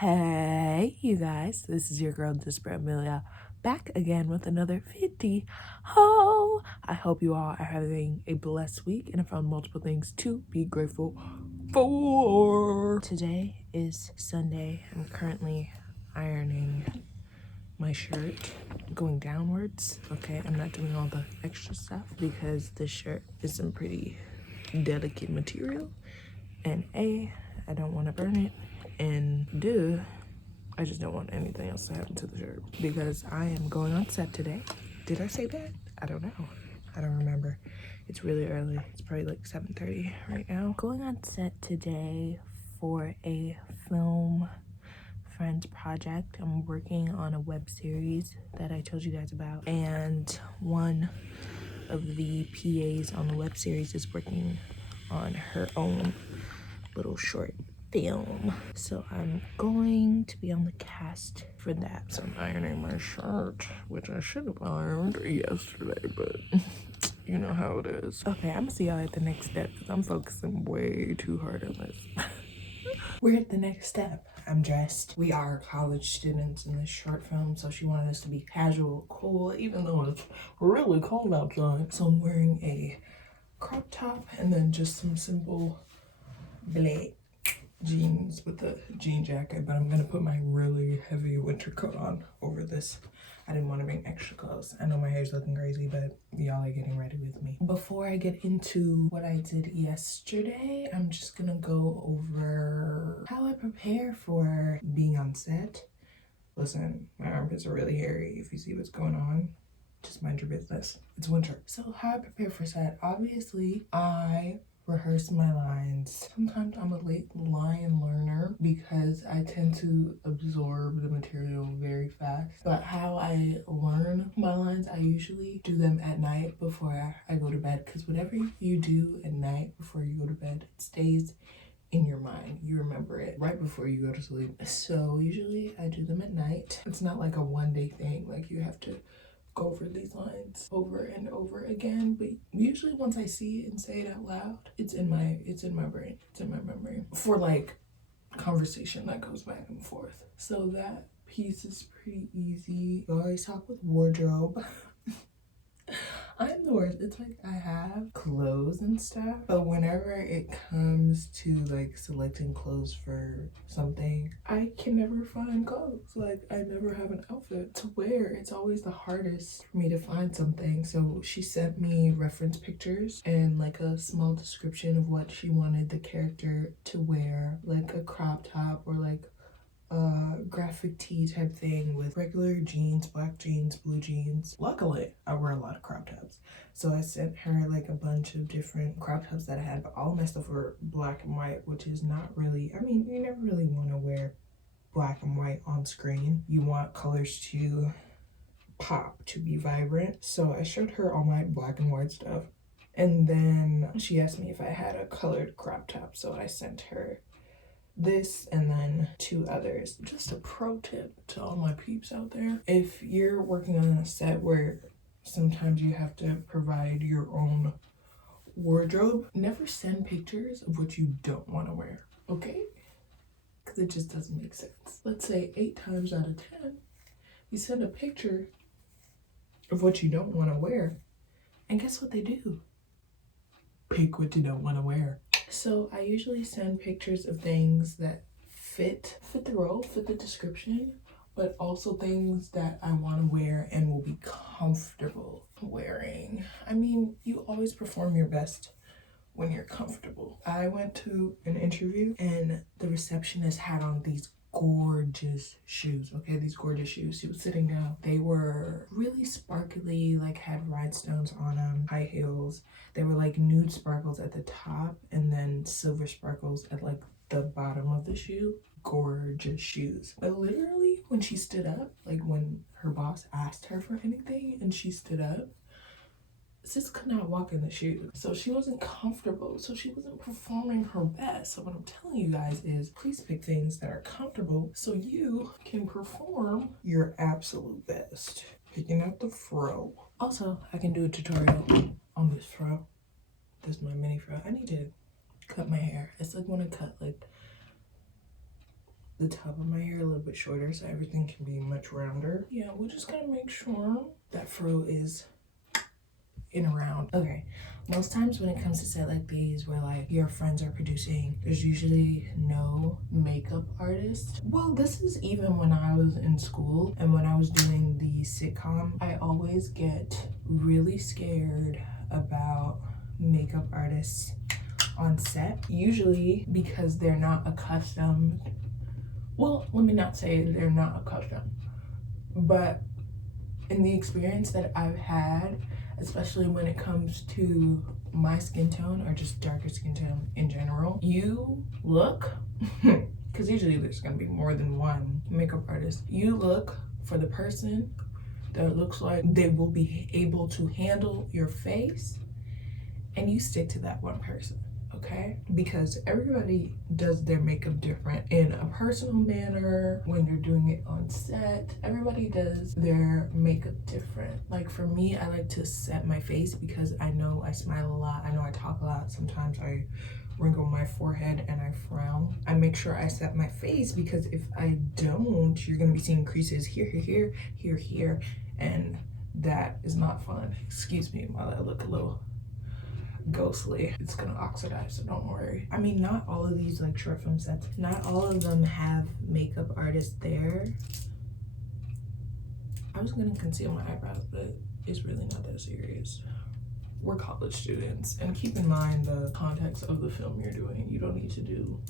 Hey, you guys, this is your girl, Disparate Amelia, back again with another video. I hope you all are having a blessed week and have found multiple things to be grateful for. Today is Sunday. I'm currently ironing my shirt, going downwards. Okay, I'm not doing all the extra stuff because this shirt is some pretty delicate material, and A, I don't want to burn it, and duh, I just don't want anything else to happen to the shirt because I am going on set today. Did I say that? I don't know. I don't remember. It's really early. It's probably like 7:30 right now. Going on set today for a film friends project. I'm working on a web series that I told you guys about, and one of the PAs on the web series is working on her own little short film. So I'm going to be on the cast for that. So I'm ironing my shirt, which I should have ironed yesterday, but you know how it is. Okay, I'm gonna see y'all at the next step because I'm focusing way too hard on this. We're at the next step. I'm dressed. We are college students in this short film, so she wanted us to be casual, cool, even though it's really cold outside. So I'm wearing a crop top and then just some simple black jeans with a jean jacket, but I'm gonna put my really heavy winter coat on over this. I didn't want to bring extra clothes. I know my hair's looking crazy, but y'all are getting ready with me. Before I get into what I did yesterday, I'm just gonna go over how I prepare for being on set. Listen, my armpits are really hairy. If you see what's going on, just mind your business. It's winter. So how I prepare for set, obviously I rehearse my lines. Sometimes I'm a late line learner because I tend to absorb the material very fast. But how I learn my lines, I usually do them at night before I go to bed, because whatever you do at night before you go to bed, it stays in your mind. You remember it right before you go to sleep. So usually I do them at night. It's not like a one-day thing, like you have to go over these lines over and over again, but usually once I see it and say it out loud, it's in my brain, it's in my memory for like conversation that goes back and forth. So that piece is pretty easy. I always talk with wardrobe. I'm the worst. It's like I have clothes and stuff, but whenever it comes to like selecting clothes for something, I can never find clothes. Like I never have an outfit to wear. It's always the hardest for me to find something. So she sent me reference pictures and like a small description of what she wanted the character to wear, like a crop top or like graphic tee type thing with regular jeans, black jeans, blue jeans. Luckily, I wear a lot of crop tops. So I sent her like a bunch of different crop tops that I had, but all of my stuff were black and white, which is not really, I mean, you never really want to wear black and white on screen. You want colors to pop, to be vibrant. So I showed her all my black and white stuff. And then she asked me if I had a colored crop top. So I sent her this and then 2 others. Just a pro tip to all my peeps out there: if you're working on a set where sometimes you have to provide your own wardrobe, never send pictures of what you don't want to wear, okay? Because it just doesn't make sense. Let's say 8 times out of 10 you send a picture of what you don't want to wear, and guess what they do? Pick what you don't want to wear. So I usually send pictures of things that fit the role, fit the description, but also things that I want to wear and will be comfortable wearing. I mean, you always perform your best when you're comfortable. I went to an interview and the receptionist had on these gorgeous shoes. Okay, these gorgeous shoes. She was sitting down. They were really sparkly, like had rhinestones on them, high heels. They were like nude sparkles at the top and then silver sparkles at like the bottom of the shoe. Gorgeous shoes. But literally when she stood up, like when her boss asked her for anything and she stood up, sis could not walk in the shoes. So she wasn't comfortable. So she wasn't performing her best. So what I'm telling you guys is please pick things that are comfortable so you can perform your absolute best. Picking out the fro. Also, I can do a tutorial on this fro. This is my mini fro. I need to cut my hair. It's like when I cut like the top of my hair a little bit shorter so everything can be much rounder. Yeah, we're just gonna make sure that fro is in around. Okay, most times when it comes to set like these where like your friends are producing, there's usually no makeup artist. Well, this is even when I was in school and when I was doing the sitcom. I always get really scared about makeup artists on set, usually because they're not accustomed. Well, let me not say they're not accustomed, but in the experience that I've had, especially when it comes to my skin tone or just darker skin tone in general, you look, because usually there's gonna be more than one makeup artist, you look for the person that looks like they will be able to handle your face, and you stick to that one person. Okay, because everybody does their makeup different in a personal manner. When you're doing it on set, everybody does their makeup different. Like for me, I like to set my face because I know I smile a lot, I know I talk a lot, sometimes I wrinkle my forehead and I frown. I make sure I set my face because if I don't, you're gonna be seeing creases here, here, here, here, and that is not fun. Excuse me while I look a little ghostly. It's gonna oxidize, so don't worry. I mean, not all of these like short film sets, not all of them have makeup artists there. I was gonna conceal my eyebrows, but it's really not that serious. We're college students, and keep in mind the context of the film you're doing. You don't need to do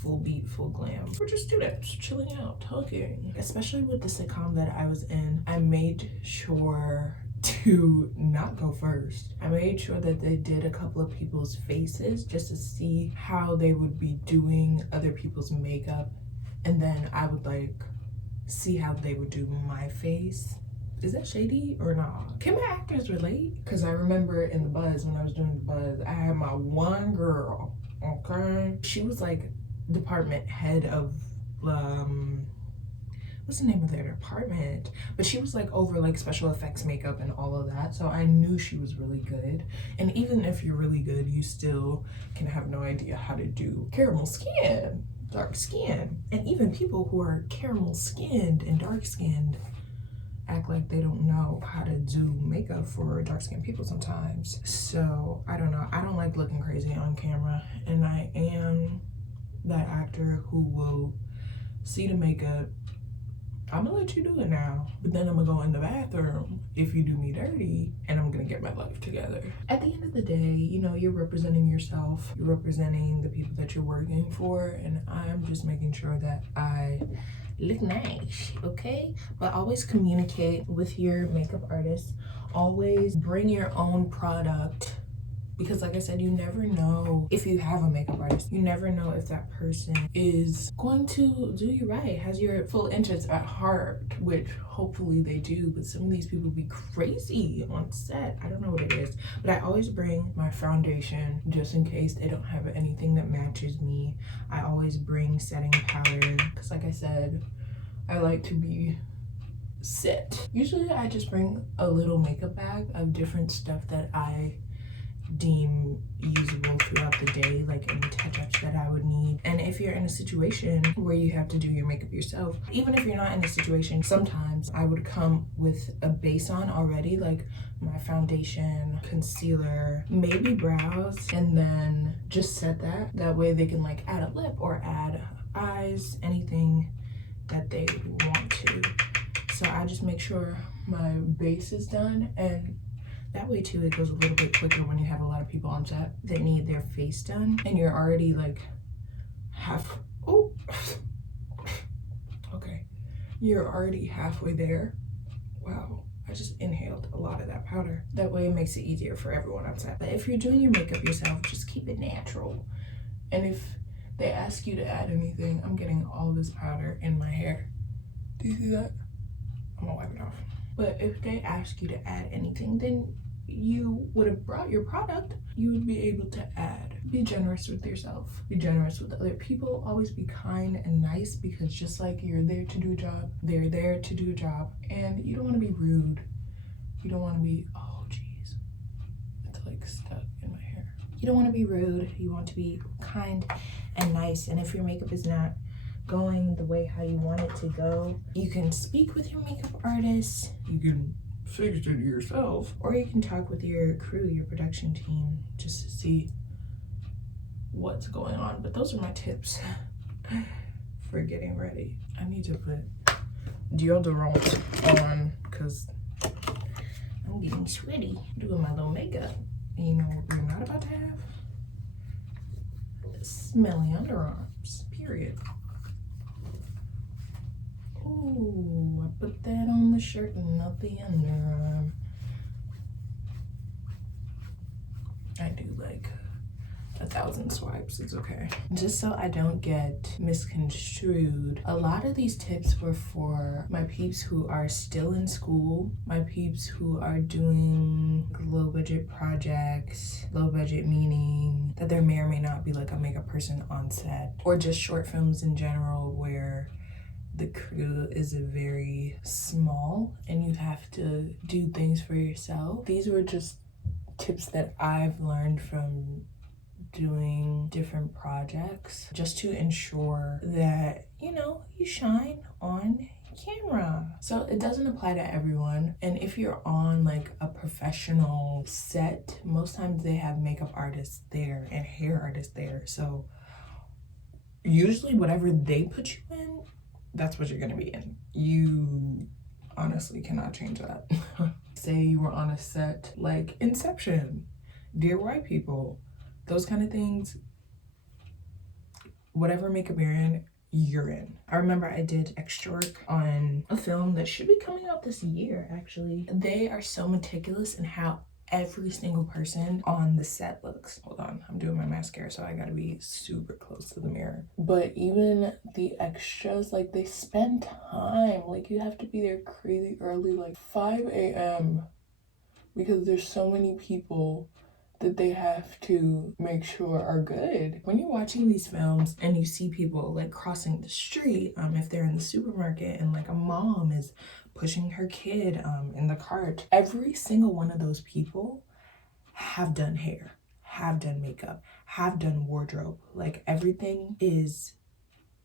full beat, full glam. We're just students chilling out, talking. Especially with the sitcom that I was in, I made sure to not go first. I made sure that they did a couple of people's faces just to see how they would be doing other people's makeup, and then I would like see how they would do my face. Is that shady or not? Can my actors relate? Because I remember in The Buzz, when I was doing The Buzz, I had my one girl, okay? She was like department head of what's the name of their department, but she was like over like special effects, makeup, and all of that, so I knew she was really good. And even if you're really good, you still can have no idea how to do caramel skin, dark skin. And even people who are caramel skinned and dark skinned act like they don't know how to do makeup for dark skinned people sometimes. So I don't know, I don't like looking crazy on camera, and I am that actor who will see the makeup, I'm gonna let you do it now, but then I'm gonna go in the bathroom if you do me dirty, and I'm gonna get my life together. At the end of the day, you know, you're representing yourself, you're representing the people that you're working for, and I'm just making sure that I look nice, okay? But always communicate with your makeup artist. Always bring your own product, because like I said, you never know if you have a makeup artist. You never know if that person is going to do you right, has your full interest at heart, which hopefully they do, but some of these people be crazy on set. I don't know what it is, but I always bring my foundation just in case they don't have anything that matches me. I always bring setting powder because like I said, I like to be set. Usually I just bring a little makeup bag of different stuff that I deem usable throughout the day, like any touch-ups that I would need. And if you're in a situation where you have to do your makeup yourself, even if you're not in a situation, sometimes I would come with a base on already, like my foundation, concealer, maybe brows, and then just set that. That way they can like add a lip or add eyes, anything that they want to. So I just make sure my base is done, and that way too, it goes a little bit quicker when you have a lot of people on set that need their face done and you're already like you're already halfway there. Wow, I just inhaled a lot of that powder. That way it makes it easier for everyone on set. But if you're doing your makeup yourself, just keep it natural. And if they ask you to add anything, I'm getting all this powder in my hair. Do you see that? I'm gonna wipe it off. But if they ask you to add anything, then you would have brought your product. You would be able to add. Be generous with yourself. Be generous with other people. Always be kind and nice, because just like you're there to do a job, they're there to do a job. And you don't want to be rude. You don't want to be, oh geez, it's like stuck in my hair. You don't want to be rude. You want to be kind and nice. And if your makeup is not going the way how you want it to go. You can speak with your makeup artist, you can fix it yourself, or you can talk with your crew, your production team, just to see what's going on. But those are my tips for getting ready. I need to put deodorant on because I'm getting sweaty doing my little makeup. And you know what we're not about to have? Smelly underarms, period. Ooh, I put that on the shirt and not the underarm. I do like 1,000 swipes, it's okay. Just so I don't get misconstrued, a lot of these tips were for my peeps who are still in school, my peeps who are doing low budget projects. Low budget meaning that there may or may not be like a makeup person on set, or just short films in general where the crew is very small and you have to do things for yourself. These were just tips that I've learned from doing different projects just to ensure that, you know, you shine on camera. So it doesn't apply to everyone. And if you're on like a professional set, most times they have makeup artists there and hair artists there. So usually whatever they put you in, that's what you're gonna be in. You honestly cannot change that. Say you were on a set like Inception, Dear White People, those kind of things, whatever makeup you're in. I remember I did extra work on a film that should be coming out this year, actually. They are so meticulous in how every single person on the set looks. Hold on, I'm doing my mascara, so I gotta be super close to the mirror. But even the extras, like they spend time. Like you have to be there crazy early, like 5 a.m. because there's so many people that they have to make sure are good. When you're watching these films and you see people like crossing the street, if they're in the supermarket and like a mom is pushing her kid in the cart, every single one of those people have done hair, have done makeup, have done wardrobe. Like everything is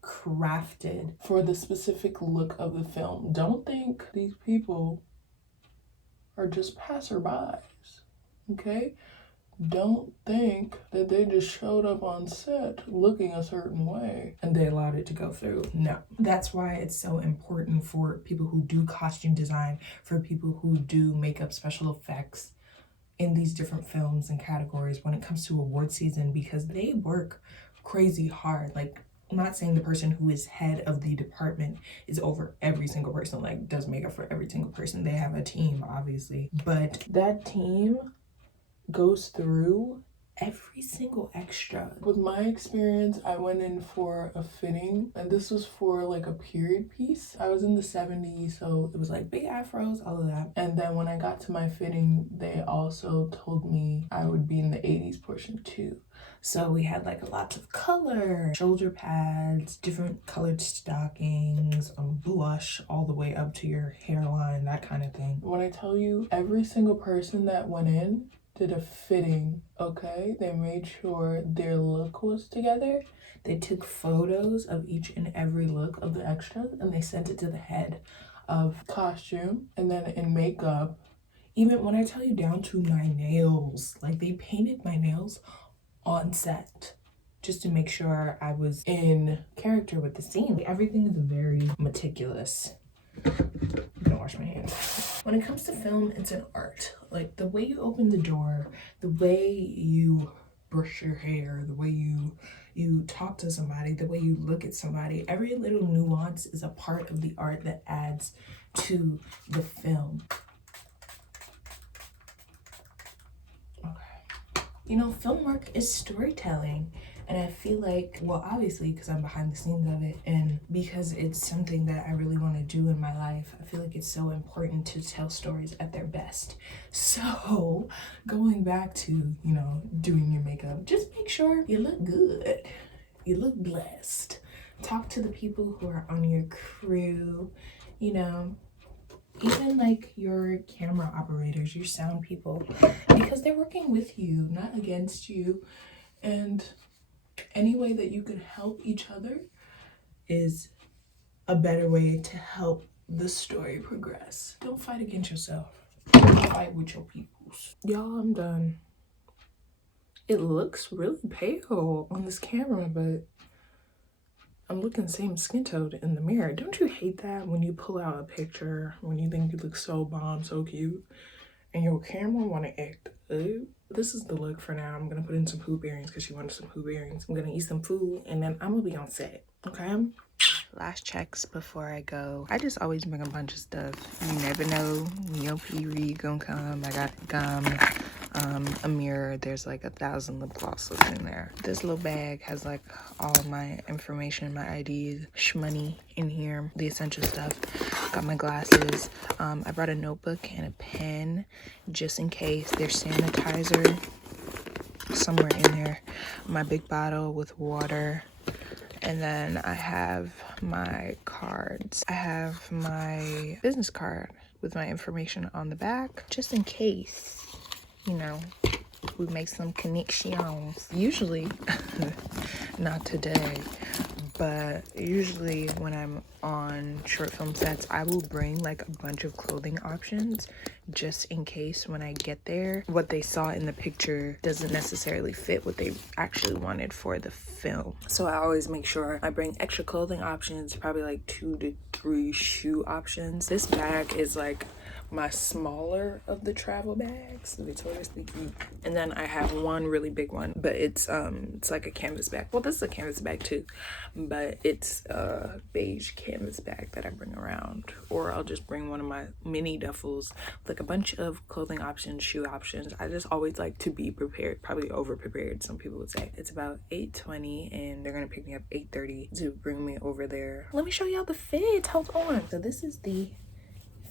crafted for the specific look of the film. Don't think these people are just passerbys, okay? Don't think that they just showed up on set looking a certain way and they allowed it to go through. No. That's why it's so important for people who do costume design, for people who do makeup, special effects in these different films and categories when it comes to award season, because they work crazy hard. Like, I'm not saying the person who is head of the department is over every single person, like does makeup for every single person. They have a team, obviously, but that team goes through every single extra. With my experience, I went in for a fitting, and this was for like a period piece. I was in the 70s, so it was like big afros, all of that. And then when I got to my fitting, they also told me I would be in the 80s portion too. So we had like lots of color, shoulder pads, different colored stockings, blush all the way up to your hairline, that kind of thing. When I tell you, every single person that went in did a fitting, okay? They made sure their look was together. They took photos of each and every look of the extras and they sent it to the head of costume. And then in makeup, even when I tell you down to my nails, like they painted my nails on set just to make sure I was in character with the scene. Everything is very meticulous. I'm gonna wash my hands. When it comes to film, it's an art. Like the way you open the door, the way you brush your hair, the way you talk to somebody, the way you look at somebody, every little nuance is a part of the art that adds to the film. Okay. You know, film work is storytelling. And I feel like, well, obviously, because I'm behind the scenes of it and because it's something that I really want to do in my life, I feel like it's so important to tell stories at their best. So going back to, you know, doing your makeup, just make sure you look good. You look blessed. Talk to the people who are on your crew, you know, even like your camera operators, your sound people, because they're working with you, not against you. And any way that you could help each other is a better way to help the story progress. Don't fight against yourself. Fight with your peoples. Y'all, I'm done. It looks really pale on this camera, but I'm looking same skin tone in the mirror. Don't you hate that when you pull out a picture when you think you look so bomb, so cute, and your camera want to act up? This is the look for now. I'm gonna put in some hoop earrings because she wanted some hoop earrings. I'm gonna eat some food and then I'm gonna be on set, okay? Last checks before I go. I just always bring a bunch of stuff. You never know when your period gonna come. I got gum, a mirror. There's like 1,000 lip glosses in there. This little bag has like all my information, my IDs, shmoney in here, the essential stuff. Got my glasses. I brought a notebook and a pen just in case. There's sanitizer somewhere in there. My big bottle with water. And then I have my cards. I have my business card with my information on the back, just in case, you know, we make some connections. Usually, not today, but usually when I'm on short film sets, I will bring like a bunch of clothing options just in case when I get there, what they saw in the picture doesn't necessarily fit what they actually wanted for the film. So I always make sure I bring extra clothing options, probably like 2 to 3 shoe options. This bag is like my smaller of the travel bags, Victoria's Secret. And then I have one really big one, but it's like a canvas bag. Well, this is a canvas bag too, but it's a beige canvas bag that I bring around. Or I'll just bring one of my mini duffels, like a bunch of clothing options, shoe options. I just always like to be prepared, probably over prepared, some people would say. It's about 8:20 and they're gonna pick me up 8:30 to bring me over there. Let me show y'all the fit, hold on. So this is the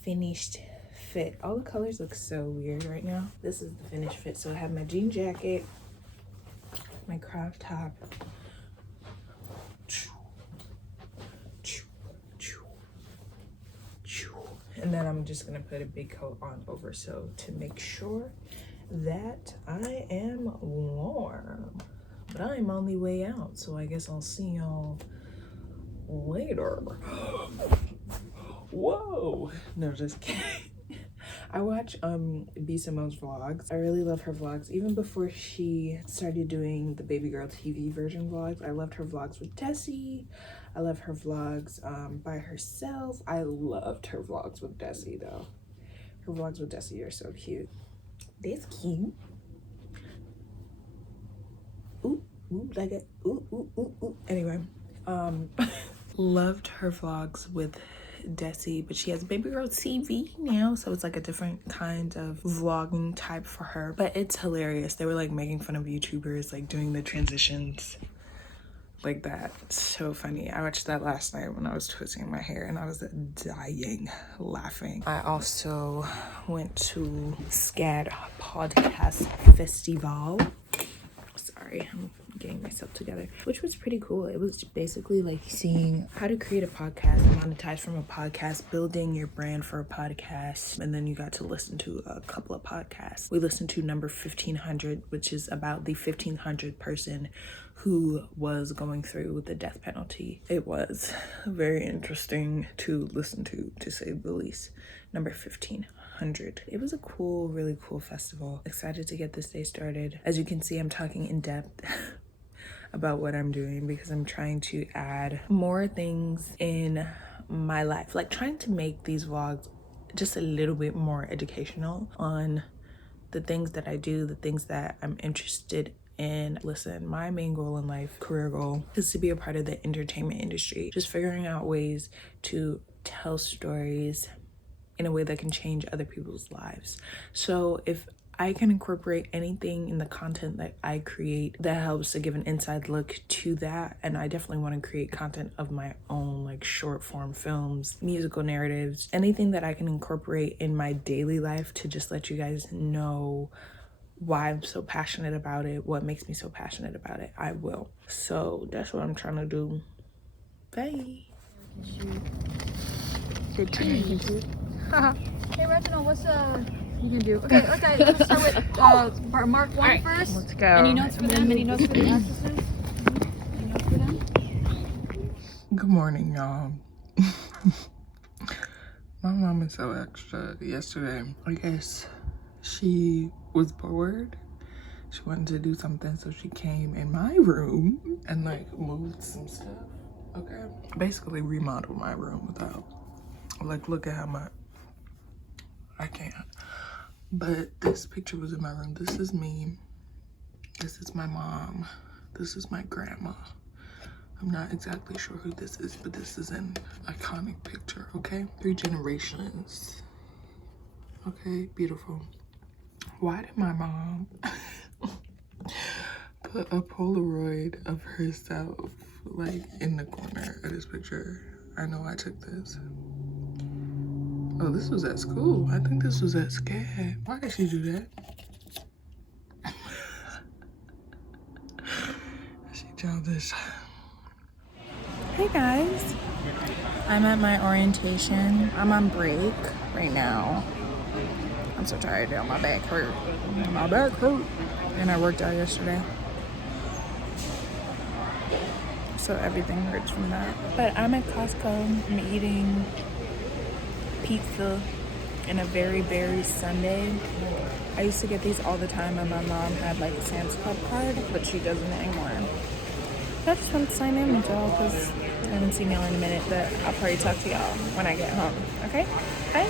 finished fit. All the colors look so weird right now. This is the finished fit. So I have my jean jacket, my crop top, and then I'm just gonna put a big coat on over so to make sure that I am warm. But I'm on the way out, so I guess I'll see y'all later. Whoa, no, just kidding. I watch B. Simone's vlogs. I really love her vlogs. Even before she started doing the Baby Girl TV version vlogs, I loved her vlogs with Desi. I love her vlogs by herself. I loved her vlogs with Desi though. Her vlogs with Desi are so cute. That's cute. Ooh, ooh, like it. Ooh, ooh, ooh, ooh. Anyway, loved her vlogs with Desi, but she has Baby Girl TV now, so it's like a different kind of vlogging type for her, but it's hilarious. They were like making fun of YouTubers like doing the transitions like that. So funny. I watched that last night when I was twisting my hair and I was dying laughing. I also went to SCAD Podcast Festival. Sorry, I'm getting myself together, which was pretty cool. It was basically like seeing how to create a podcast, monetize from a podcast, building your brand for a podcast, and then you got to listen to a couple of podcasts. We listened to number 1500, which is about the 1500 person who was going through the death penalty. It was very interesting to listen to say the least. Number 1500. It was a cool, really cool festival. Excited to get this day started. As you can see, I'm talking in depth about what I'm doing because I'm trying to add more things in my life, like trying to make these vlogs just a little bit more educational on the things that I do, the things that I'm interested in. Listen, my main goal in life, career goal, is to be a part of the entertainment industry, just figuring out ways to tell stories in a way that can change other people's lives. So if I can incorporate anything in the content that I create that helps to give an inside look to that, and I definitely want to create content of my own, like short form films, musical narratives, anything that I can incorporate in my daily life to just let you guys know why I'm so passionate about it, what makes me so passionate about it, I will. So that's what I'm trying to do. Bye. Hey Reginald, what's you can do? Okay, let's start with Mark 1 first. Let's go. Any notes for them? Any notes for the actresses? Any notes for them? Good morning, y'all. My mom is so extra. Yesterday, I guess she was bored. She wanted to do something, so she came in my room and like moved some stuff. Okay, basically remodeled my room without, like, look at how much I can't. But this picture was in my room. This is me. This is my mom. This is my grandma. I'm not exactly sure who this is, but this is an iconic picture, okay? 3 generations. Okay, beautiful. Why did my mom put a Polaroid of herself like in the corner of this picture? I know I took this. Oh, this was at school. I think this was at SCAD. Why did she do that? She childish. Hey guys, I'm at my orientation. I'm on break right now. I'm so tired, y'all. My back hurt. My back hurt. And I worked out yesterday, so everything hurts from that. But I'm at Costco. I'm eating pizza in a very berry sundae. I used to get these all the time, and my mom had like a Sam's Club card, but she doesn't anymore. I just want to sign in with y'all because I haven't seen y'all in a minute, but I'll probably talk to y'all when I get home. Okay? Bye.